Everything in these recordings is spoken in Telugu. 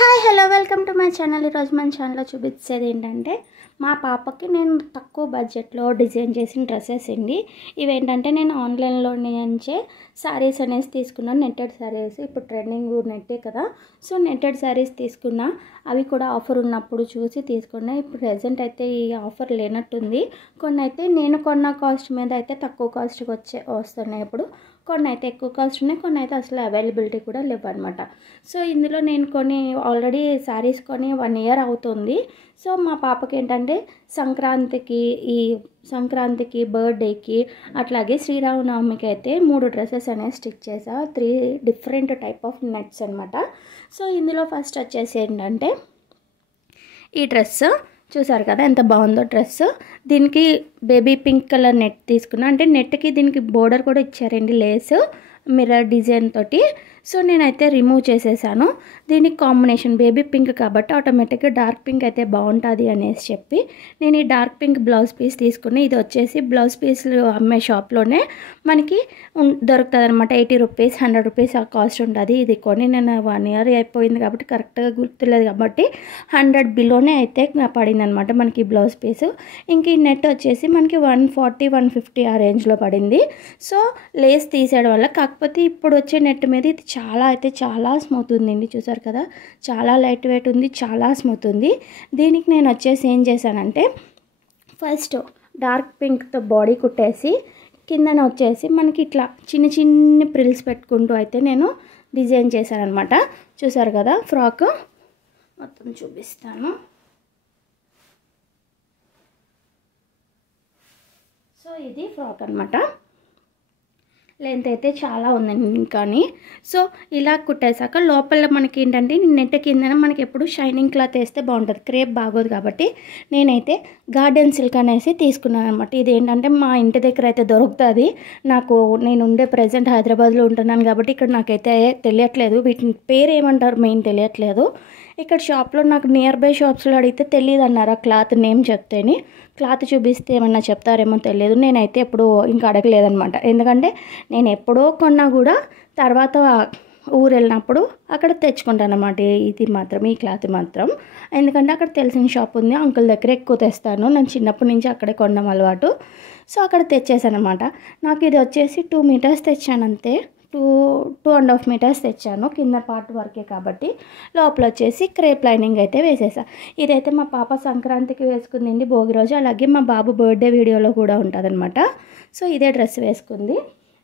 Hi hello welcome to my channel. ఈరోజు మన ఛానల్లో చూపించేది ఏంటంటే మా పాపకి నేను తక్కువ బడ్జెట్లో డిజైన్ చేసిన డ్రెస్సెస్ అండి. ఇవేంటంటే నేను ఆన్లైన్లో నుంచే శారీస్ అనేసి తీసుకున్నాను, నెట్టెడ్ శారీస్. ఇప్పుడు ట్రెండింగ్ నెట్టే కదా, సో నెట్టెడ్ శారీస్ తీసుకున్నా. అవి కూడా ఆఫర్ ఉన్నప్పుడు చూసి తీసుకున్నా. ఇప్పుడు ప్రెజెంట్ అయితే ఈ ఆఫర్ లేనట్టుంది. కొన్ని అయితే నేను కొన్న కాస్ట్ మీద అయితే తక్కువ కాస్ట్కి వస్తున్నాయి. ఇప్పుడు కొన్ని అయితే ఎక్కువ కాస్ట్ ఉన్నాయి, కొన్ని అయితే అసలు అవైలబిలిటీ కూడా లేవు అనమాట. సో ఇందులో నేను కొన్ని ఆల్రెడీ శారీస్ కొని 1 ఇయర్ అవుతుంది. సో మా పాపకి ఏంటంటే సంక్రాంతికి బర్త్డేకి అట్లాగే శ్రీరామనవమికి అయితే 3 డ్రెస్సెస్ అనేవి స్టిచ్ చేసా. 3 డిఫరెంట్ టైప్ ఆఫ్ నెట్స్ అనమాట. సో ఇందులో ఫస్ట్ వచ్చేసి ఏంటంటే ఈ డ్రెస్ చూసారు కదా ఎంత బాగుందో డ్రెస్. దీనికి బేబీ పింక్ కలర్ నెట్ తీసుకున్నా. అంటే నెట్కి దీనికి బోర్డర్ కూడా ఇచ్చారండి, లేస్ మిర్రర్ డిజైన్ తోటి. సో నేనైతే రిమూవ్ చేసేసాను. దీనికి కాంబినేషన్ బేబీ పింక్ కాబట్టి ఆటోమేటిక్గా డార్క్ పింక్ అయితే బాగుంటుంది అనేసి చెప్పి నేను ఈ డార్క్ పింక్ బ్లౌజ్ పీస్ తీసుకుని, ఇది వచ్చేసి బ్లౌజ్ పీస్లు అమ్మే షాప్లోనే మనకి దొరుకుతుంది అనమాట. 80 రూపీస్ 100 రూపీస్ ఆ కాస్ట్ ఉంటుంది. ఇది కొని నేను 1 ఇయర్ అయిపోయింది కాబట్టి కరెక్ట్గా గుర్తులేదు కాబట్టి 100 బిలోనే అయితే పడింది అనమాట మనకి బ్లౌజ్ పీసు. ఇంక ఈ నెట్ వచ్చేసి మనకి 140-150 ఆ రేంజ్లో పడింది. సో లేస్ తీసేయడం వల్ల, కాకపోతే ఇప్పుడు వచ్చే నెట్ మీద ఇది చాలా స్మూత్ ఉందండి. చూసారు కదా, చాలా లైట్ వెయిట్ ఉంది, చాలా స్మూత్ ఉంది. దీనికి నేను వచ్చేసి ఏం చేశానంటే ఫస్ట్ డార్క్ పింక్తో బాడీ కుట్టేసి కిందన వచ్చేసి మనకి ఇట్లా చిన్న ప్రిల్స్ పెట్టుకుంటూ అయితే నేను డిజైన్ చేశాను అనమాట. చూసారు కదా, ఫ్రాక్ మొత్తం చూపిస్తాను. సో ఇది ఫ్రాక్ అనమాట. లెంత్ అయితే చాలా ఉందండి కానీ. సో ఇలా కుట్టేశాక లోపల మనకి ఏంటంటే నెట్ కిందన మనకి ఎప్పుడు షైనింగ్ క్లాత్ వేస్తే బాగుంటుంది, క్రేప్ బాగోదు కాబట్టి నేనైతే గార్డెన్ సిల్క్ అనేసి తీసుకున్నాను అనమాట. ఇది ఏంటంటే మా ఇంటి దగ్గర అయితే దొరుకుతుంది. నేను ఉండే ప్రజెంట్ హైదరాబాద్లో ఉంటున్నాను కాబట్టి ఇక్కడ నాకైతే తెలియట్లేదు, వీటిని పేరు ఏమంటారు మెయిన్ తెలియట్లేదు. ఇక్కడ షాప్లో నాకు నియర్ బై షాప్స్లో అడిగితే తెలియదు అన్నారు. ఆ క్లాత్ నేమ్ చెప్తేనే, క్లాత్ చూపిస్తే ఏమన్నా చెప్తారేమో తెలియదు. నేనైతే ఎప్పుడు ఇంకా అడగలేదనమాట, ఎందుకంటే నేను ఎప్పుడో కొన్నా కూడా తర్వాత ఊరు వెళ్ళినప్పుడు అక్కడ తెచ్చుకుంటాను అన్నమాట. ఈ క్లాత్ మాత్రం, ఎందుకంటే అక్కడ తెలిసిన షాప్ ఉంది, అంకుల్ దగ్గర ఎక్కువ తెస్తాను. నేను చిన్నప్పటి నుంచి అక్కడే కొనడం అలవాటు. సో అక్కడ తెచ్చేసాను అనమాట. నాకు ఇది వచ్చేసి 2 మీటర్స్ తెచ్చాను అంతే. 2.5 మీటర్స్ తెచ్చాను, కింద పార్ట్ వరకే కాబట్టి. లోపల వచ్చేసి క్రేప్ లైనింగ్ అయితే వేసేసా. ఇదైతే మా పాప సంక్రాంతికి వేసుకుందండి, భోగి రోజు. అలాగే మా బాబు బర్త్డే వీడియోలో కూడా ఉంటుందన్నమాట. సో ఇదే డ్రెస్ వేసుకుంది.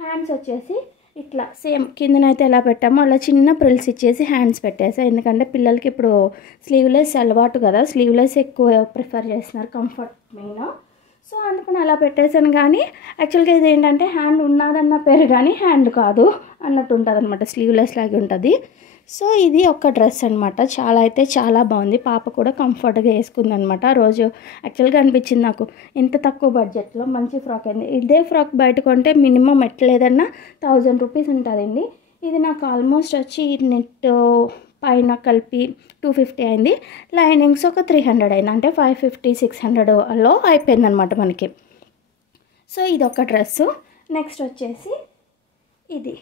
హ్యాండ్స్ వచ్చేసి ఇట్లా సేమ్ కిందనైతే ఎలా పెట్టామో అలా చిన్న ప్రిల్స్ ఇచ్చేసి హ్యాండ్స్ పెట్టేసా. ఎందుకంటే పిల్లలకి ఇప్పుడు స్లీవ్లెస్ అలవాటు కదా, స్లీవ్లెస్ ఎక్కువ ప్రిఫర్ చేస్తున్నారు, కంఫర్ట్ మెయిన్. సో అందుకని అలా పెట్టేశాను. కానీ యాక్చువల్గా ఇది ఏంటంటే హ్యాండ్ ఉన్నదన్న పేరు కానీ హ్యాండ్ కాదు అన్నట్టు ఉంటుంది అనమాట, స్లీవ్లెస్ లాగే ఉంటుంది. సో ఇది ఒక డ్రెస్ అనమాట. చాలా బాగుంది. పాప కూడా కంఫర్ట్గా వేసుకుంది అనమాట. రోజు యాక్చువల్గా అనిపించింది నాకు ఇంత తక్కువ బడ్జెట్లో మంచి ఫ్రాక్ అయింది. ఇదే ఫ్రాక్ బయట కొంటే మినిమం ఎట్లేదన్నా 1000 రూపీస్ ఉంటుందండి. ఇది నాకు ఆల్మోస్ట్ వచ్చి నెట్ పైన కలిపి 250 అయింది, లైనింగ్స్ ఒక 300 అయింది. అంటే 550-600లో అయిపోయింది అనమాట మనకి. సో ఇది ఒక డ్రెస్సు. నెక్స్ట్ వచ్చేసి ఇది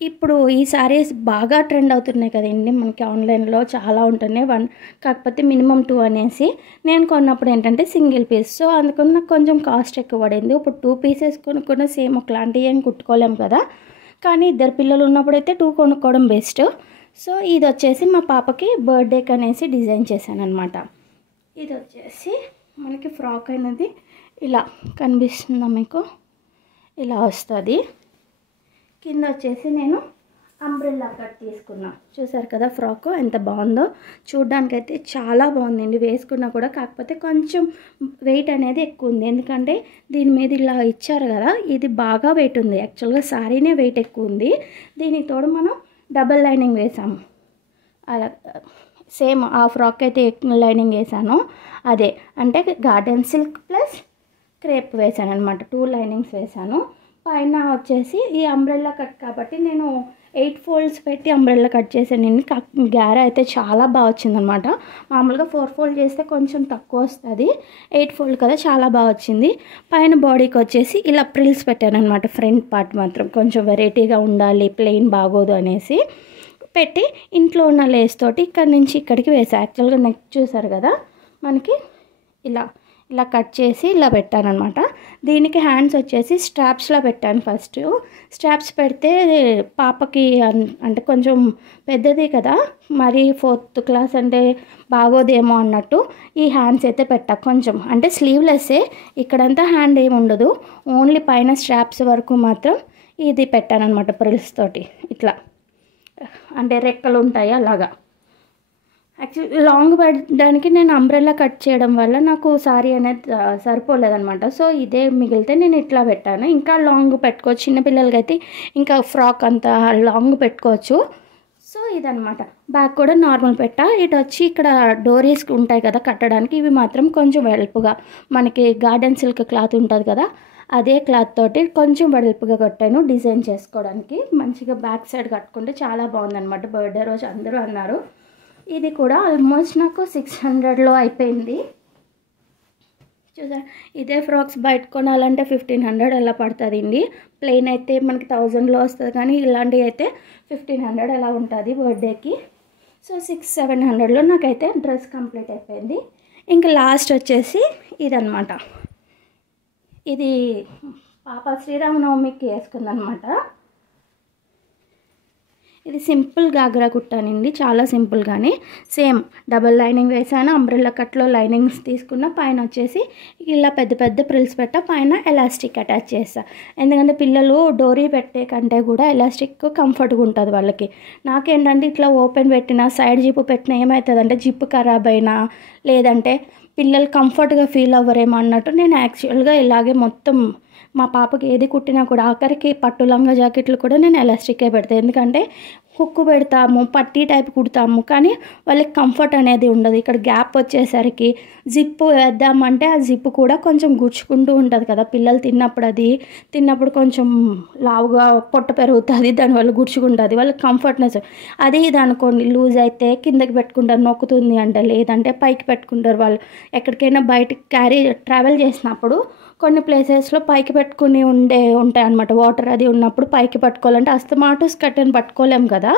ఇప్పుడు ఈ శారీస్ బాగా ట్రెండ్ అవుతున్నాయి కదండి మనకి, ఆన్లైన్లో చాలా ఉంటున్నాయి. కాకపోతే మినిమం 2 అనేసి నేను కొన్నప్పుడు ఏంటంటే సింగిల్ పీస్. సో అందుకని నాకు కొంచెం కాస్ట్ ఎక్కువ పడింది. ఇప్పుడు 2 పీసెస్ కొనుక్కున్న సేమ్ ఒకలాంటివి ఏం కుట్టుకోలేము కదా, కానీ 2 పిల్లలు ఉన్నప్పుడైతే 2 కొనుక్కోవడం బెస్ట్. సో ఇది వచ్చేసి మా పాపకి బర్త్డేకి అనేసి డిజైన్ చేశాను అనమాట. ఇది వచ్చేసి మనకి ఫ్రాక్ అనేది ఇలా కనిపిస్తుందా మీకు, ఇలా వస్తుంది. కింద వచ్చేసి నేను అంబ్రెల్లా కట్ తీసుకున్నా. చూసారు కదా ఫ్రాక్ ఎంత బాగుందో, చూడ్డానికైతే చాలా బాగుందండి వేసుకున్నా కూడా. కాకపోతే కొంచెం వెయిట్ అనేది ఎక్కువ ఉంది, ఎందుకంటే దీని మీద ఇలా ఇచ్చారు కదా, ఇది బాగా వెయిట్ ఉంది. యాక్చువల్గా శారీనే వెయిట్ ఎక్కువ ఉంది. దీనికి తోడు మనం డబల్ లైనింగ్ వేసాము. అలా సేమ్ ఆ ఫ్రాక్ అయితే లైనింగ్ వేసాను అదే, అంటే గార్డెన్ సిల్క్ ప్లస్ క్రేప్ వేసాను అనమాట. 2 లైనింగ్స్ వేసాను. పైన వచ్చేసి ఈ అంబ్రెల్లా కట్ కాబట్టి నేను 8 ఫోల్డ్స్ పెట్టి అంబ్రెల్లా కట్ చేశాను. గ్యారా అయితే చాలా బాగా వచ్చిందనమాట. మామూలుగా 4 ఫోల్డ్ చేస్తే కొంచెం తక్కువ వస్తుంది, 8 ఫోల్డ్ కదా చాలా బాగా వచ్చింది. పైన బాడీకి వచ్చేసి ఇలా ప్రిల్స్ పెట్టాను అనమాట. ఫ్రంట్ పార్ట్ మాత్రం కొంచెం వెరైటీగా ఉండాలి, ప్లెయిన్ బాగోదు అనేసి పెట్టి ఇంట్లో ఉన్న లేస్ తోటి ఇక్కడి నుంచి ఇక్కడికి వేసా. యాక్చువల్గా నెక్ చూసారు కదా మనకి ఇలా ఇలా కట్ చేసి ఇలా పెట్టానమాట. దీనికి హ్యాండ్స్ వచ్చేసి స్ట్రాప్స్లో పెట్టాను. ఫస్ట్ స్ట్రాప్స్ పెడితే పాపకి అంటే కొంచెం పెద్దది కదా, మరి 4th క్లాస్ అంటే బాగోదేమో అన్నట్టు ఈ హ్యాండ్స్ అయితే పెట్టా. కొంచెం అంటే స్లీవ్లెస్సే, ఇక్కడంతా హ్యాండ్ ఏమి ఉండదు, ఓన్లీ పైన స్ట్రాప్స్ వరకు మాత్రం ఇది పెట్టానమాట ప్రిల్స్ తోటి. ఇట్లా అంటే రెక్కలు ఉంటాయి అలాగా. యాక్చువల్లీ లాంగ్ పెట్టడానికి నేను అంబ్రెల్లా కట్ చేయడం వల్ల నాకు సారీ అనేది సరిపోలేదనమాట. సో ఇదే మిగిలితే నేను ఇట్లా పెట్టాను. ఇంకా లాంగ్ పెట్టుకోవచ్చు, చిన్నపిల్లలకి అయితే ఇంకా ఫ్రాక్ అంతా లాంగ్ పెట్టుకోవచ్చు. సో ఇదనమాట. బ్యాక్ కూడా నార్మల్ పెట్టా. ఇటు వచ్చి ఇక్కడ డోరీస్ ఉంటాయి కదా కట్టడానికి, ఇవి మాత్రం కొంచెం వెడల్పుగా మనకి గార్డెన్ సిల్క్ క్లాత్ ఉంటుంది కదా, అదే క్లాత్ తోటి కొంచెం వెడల్పుగా కట్టాను డిజైన్ చేసుకోవడానికి. మంచిగా బ్యాక్ సైడ్ కట్టుకుంటే చాలా బాగుందన్నమాట. బర్త్డే రోజు అందరూ అన్నారు. ఇది కూడా ఆల్మోస్ట్ నాకు 600లో అయిపోయింది. చూసారా, ఇదే ఫ్రాక్స్ బయట కొనాలంటే 1500 అలా పడుతుందండి. ప్లెయిన్ అయితే మనకి 1000లో వస్తుంది, కానీ ఇలాంటివి అయితే 1500 అలా ఉంటుంది బర్త్డేకి. సో 600-700లో నాకైతే డ్రెస్ కంప్లీట్ అయిపోయింది. ఇంకా లాస్ట్ వచ్చేసి ఇదనమాట. ఇది పాప శ్రీరామనవమికి వేసుకుందనమాట. ఇది సింపుల్ గాగ్రా కుట్టానండి, చాలా సింపుల్గానే. సేమ్ డబల్ లైనింగ్ వేసాను, అంబ్రెల్లా కట్లో లైనింగ్స్ తీసుకున్న, పైన వచ్చేసి ఇలా పెద్ద పెద్ద ప్రిల్స్ పెట్టా, పైన ఎలాస్టిక్ అటాచ్ చేస్తా. ఎందుకంటే పిల్లలు డోరీ పెట్టే కంటే కూడా ఎలాస్టిక్ కంఫర్ట్గా ఉంటుంది వాళ్ళకి. నాకేంటంటే ఇట్లా ఓపెన్ పెట్టినా సైడ్ జిప్పు పెట్టినా ఏమవుతుందంటే జిప్పు ఖరాబ్ అయినా లేదంటే పిల్లలు కంఫర్ట్గా ఫీల్ అవ్వరేమో అన్నట్టు నేను యాక్చువల్గా ఇలాగే మొత్తం మా పాపకి ఏది కుట్టినా కూడా ఆఖరికి పట్టు లంగా జాకెట్లు కూడా నేను ఎలాస్టికే పెడతాను. ఎందుకంటే హుక్కు పెడతాము, పట్టీ టైప్ కుడతాము, కానీ వాళ్ళకి కంఫర్ట్ అనేది ఉండదు. ఇక్కడ గ్యాప్ వచ్చేసరికి జిప్పు వేద్దామంటే ఆ జిప్పు కూడా కొంచెం గుచ్చుకుంటూ ఉంటుంది కదా, పిల్లలు తిన్నప్పుడు కొంచెం లావుగా పొట్ట పెరుగుతుంది, దానివల్ల గుచ్చుకుంటుంది, వాళ్ళకి కంఫర్ట్నెస్. అదే ఇది అనుకోండి, లూజ్ అయితే కిందకి పెట్టుకుంటారు నొక్కుతుంది అంటే, లేదంటే పైకి పెట్టుకుంటారు. వాళ్ళు ఎక్కడికైనా బయటికి ట్రావెల్ చేసినప్పుడు కొన్ని ప్లేసెస్లో పైకి పెట్టుకుని ఉంటాయి అన్నమాట. వాటర్ అది ఉన్నప్పుడు పైకి పట్టుకోవాలంటే అస్తమాటు స్కర్ట్ని పట్టుకోలేం కదా.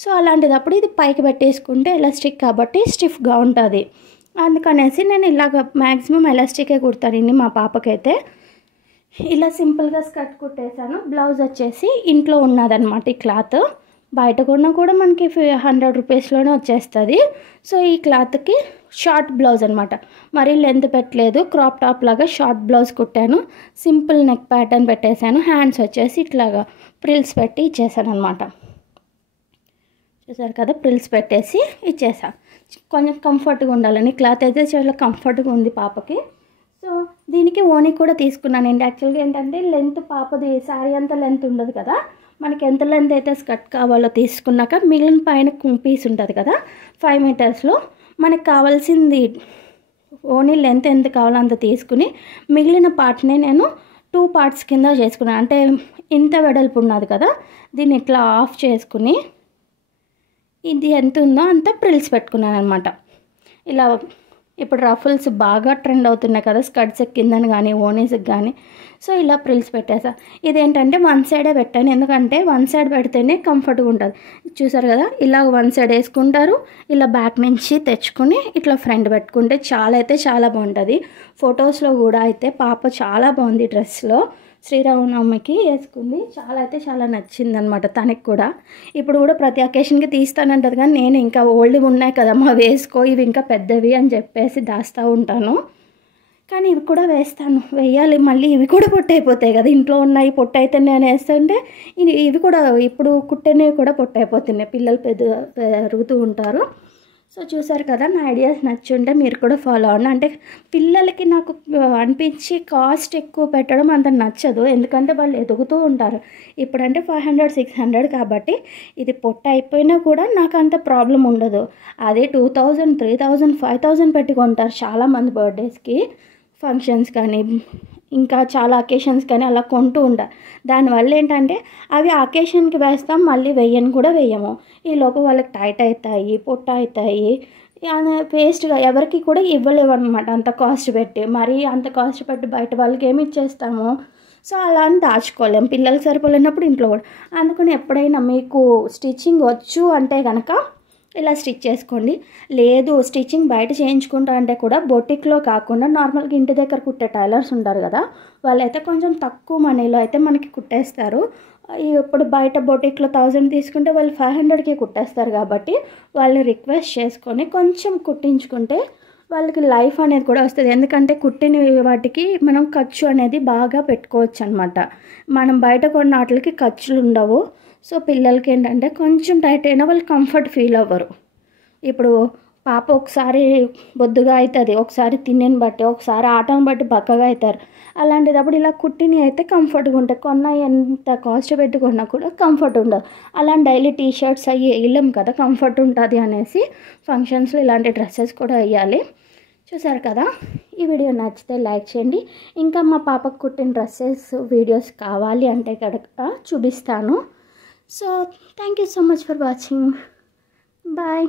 సో అలాంటిదప్పుడు ఇది పైకి పెట్టేసుకుంటే ఎలాస్టిక్ కాబట్టి స్టిఫ్గా ఉంటుంది. అందుకనేసి నేను ఇలాగ మ్యాక్సిమం ఎలాస్టికే కుడతానండి మా పాపకైతే. ఇలా సింపుల్గా స్కర్ట్ కుట్టేశాను. బ్లౌజ్ వచ్చేసి ఇంట్లో ఉన్నదనమాట ఈ క్లాత్. బయట కొన్నా కూడా మనకి 100 రూపీస్లోనే వచ్చేస్తుంది. సో ఈ క్లాత్కి షార్ట్ బ్లౌజ్ అనమాట, మరీ లెంత్ పెట్టలేదు, క్రాప్ టాప్ లాగా షార్ట్ బ్లౌజ్ కుట్టాను. సింపుల్ నెక్ ప్యాటర్న్ పెట్టేశాను. హ్యాండ్స్ వచ్చేసి ఇట్లాగా ప్రిల్స్ పెట్టి ఇచ్చేసాను అనమాట. చూసారు కదా, ప్రిల్స్ పెట్టేసి ఇచ్చేసా. కొంచెం కంఫర్ట్గా ఉండాలని. క్లాత్ అయితే చాలా కంఫర్ట్గా ఉంది పాపకి. సో దీనికి ఓనీ కూడా తీసుకున్నానండి. యాక్చువల్గా ఏంటంటే లెంత్ పాపది శారీ అంతా లెంత్ ఉండదు కదా, మనకి ఎంత లెంత్ అయితే స్కర్ట్ కావాలో తీసుకున్నాక మిగిలిన పైన పీస్ ఉంటుంది కదా 5 మీటర్స్లో మనకు కావాల్సింది ఓనీ లెంత్ ఎంత కావాలో అంత తీసుకుని మిగిలిన పార్ట్ని నేను 2 పార్ట్స్ కింద చేసుకున్నాను. అంటే ఇంత వెడల్పు ఉన్నది కదా, దీన్ని ఇట్లా ఆఫ్ చేసుకుని ఇది ఎంత ఉందో అంత ప్రిల్స్ పెట్టుకున్నాను అనమాట. ఇలా ఇప్పుడు రఫుల్స్ బాగా ట్రెండ్ అవుతున్నాయి కదా స్కర్ట్స్ కిందని కానీ ఓనీస్కి కానీ. సో ఇలా ప్రిల్స్ పెట్టేసా. ఇదేంటంటే 1 సైడే పెట్టాను, ఎందుకంటే 1 సైడ్ పెడితేనే కంఫర్ట్గా ఉంటుంది. చూసారు కదా, ఇలా 1 సైడ్ వేసుకుంటారు, ఇలా బ్యాక్ నుంచి తెచ్చుకొని ఇట్లా ఫ్రంట్ పెట్టుకుంటే చాలా బాగుంటుంది. ఫొటోస్లో కూడా అయితే పాప చాలా బాగుంది డ్రెస్లో. శ్రీరామనవమికి వేసుకుంది, చాలా నచ్చింది అనమాట తనకి కూడా. ఇప్పుడు కూడా ప్రతి అకేషన్కి తీస్తానంటది, కానీ నేను ఇంకా ఓల్డ్వి ఉన్నాయి కదా మా వేసుకో, ఇవి ఇంకా పెద్దవి అని చెప్పేసి దాస్తూ ఉంటాను. కానీ ఇవి కూడా వేయాలి, మళ్ళీ ఇవి కూడా పొట్టయిపోతాయి కదా, ఇంట్లో ఉన్నాయి పొట్టయితే నేను వేస్తుంటే ఇవి కూడా ఇప్పుడు కుట్టేనేవి కూడా పొట్టయిపోతున్నాయి, పిల్లలు పెరుగుతూ ఉంటారు. సో చూసారు కదా, నా ఐడియాస్ నచ్చుంటే మీరు కూడా ఫాలో అవ్వండి. అంటే పిల్లలకి నాకు అనిపించి కాస్ట్ ఎక్కువ పెట్టడం అంత నచ్చదు, ఎందుకంటే వాళ్ళు ఎదుగుతూ ఉంటారు. ఇప్పుడంటే 500-600 కాబట్టి ఇది పొట్ట అయిపోయినా కూడా నాకు అంత ప్రాబ్లం ఉండదు. అదే 2000, 3000, 5000 పెట్టి కొంటారు చాలామంది బర్త్డేస్కి, ఫంక్షన్స్ కానీ ఇంకా చాలా అకేషన్స్ కానీ అలా కొంటూ ఉంటారు. దానివల్ల ఏంటంటే అవి అకేషన్కి వేస్తాం, మళ్ళీ వేయము. ఈలోపు వాళ్ళకి టైట్ అవుతాయి, పొట్ట అవుతాయి, వేస్ట్గా ఎవరికి కూడా ఇవ్వలేవు అనమాట అంత కాస్ట్ పెట్టి. మరి అంత కాస్ట్ పెట్టి బయట వాళ్ళకి ఏమి ఇచ్చేస్తాము. సో అలా అని దాచుకోలేం, పిల్లలు సరిపోలేనప్పుడు ఇంట్లో కూడా. అందుకని ఎప్పుడైనా మీకు స్టిచ్చింగ్ వచ్చు అంటే కనుక ఇలా స్టిచ్ చేసుకోండి. లేదు స్టిచ్చింగ్ బయట చేయించుకుంటా అంటే కూడా బొటిక్లో కాకుండా నార్మల్గా ఇంటి దగ్గర కుట్టే టైలర్స్ ఉంటారు కదా, వాళ్ళైతే కొంచెం తక్కువ మనీలో అయితే మనకి కుట్టేస్తారు. ఇప్పుడు బయట బొటిక్లో 1000 తీసుకుంటే వాళ్ళు 500కి కుట్టేస్తారు. కాబట్టి వాళ్ళని రిక్వెస్ట్ చేసుకొని కొంచెం కుట్టించుకుంటే వాళ్ళకి లైఫ్ అనేది కూడా వస్తుంది. ఎందుకంటే కుట్టిన వాటికి మనం ఖర్చు అనేది బాగా పెట్టుకోవచ్చు అనమాట. మనం బయట కొన్న వాటికి ఖర్చులు ఉండవు. సో పిల్లలకి ఏంటంటే కొంచెం టైట్ అయినా వాళ్ళు కంఫర్ట్ ఫీల్ అవ్వరు. ఇప్పుడు పాప ఒకసారి బొద్దుగా అవుతుంది, ఒకసారి తినేని బట్టి, ఒకసారి ఆటను బట్టి బక్కగా అవుతారు. అలాంటిదప్పుడు ఇలా కుట్టిని అయితే కంఫర్ట్గా ఉంటాయి. కొన్న ఎంత కాస్ట్ పెట్టుకున్నా కూడా కంఫర్ట్ ఉండదు. అలా డైలీ టీషర్ట్స్ అవి వేయలేం కదా, కంఫర్ట్ ఉంటుంది అనేసి ఫంక్షన్స్లో ఇలాంటి డ్రెస్సెస్ కూడా వేయాలి. చూసారు కదా, ఈ వీడియో నచ్చితే లైక్ చేయండి. ఇంకా మా పాపకు కుట్టిన డ్రెస్సెస్ వీడియోస్ కావాలి అంటే కనుక చూపిస్తాను. So thank you so much for watching. Bye.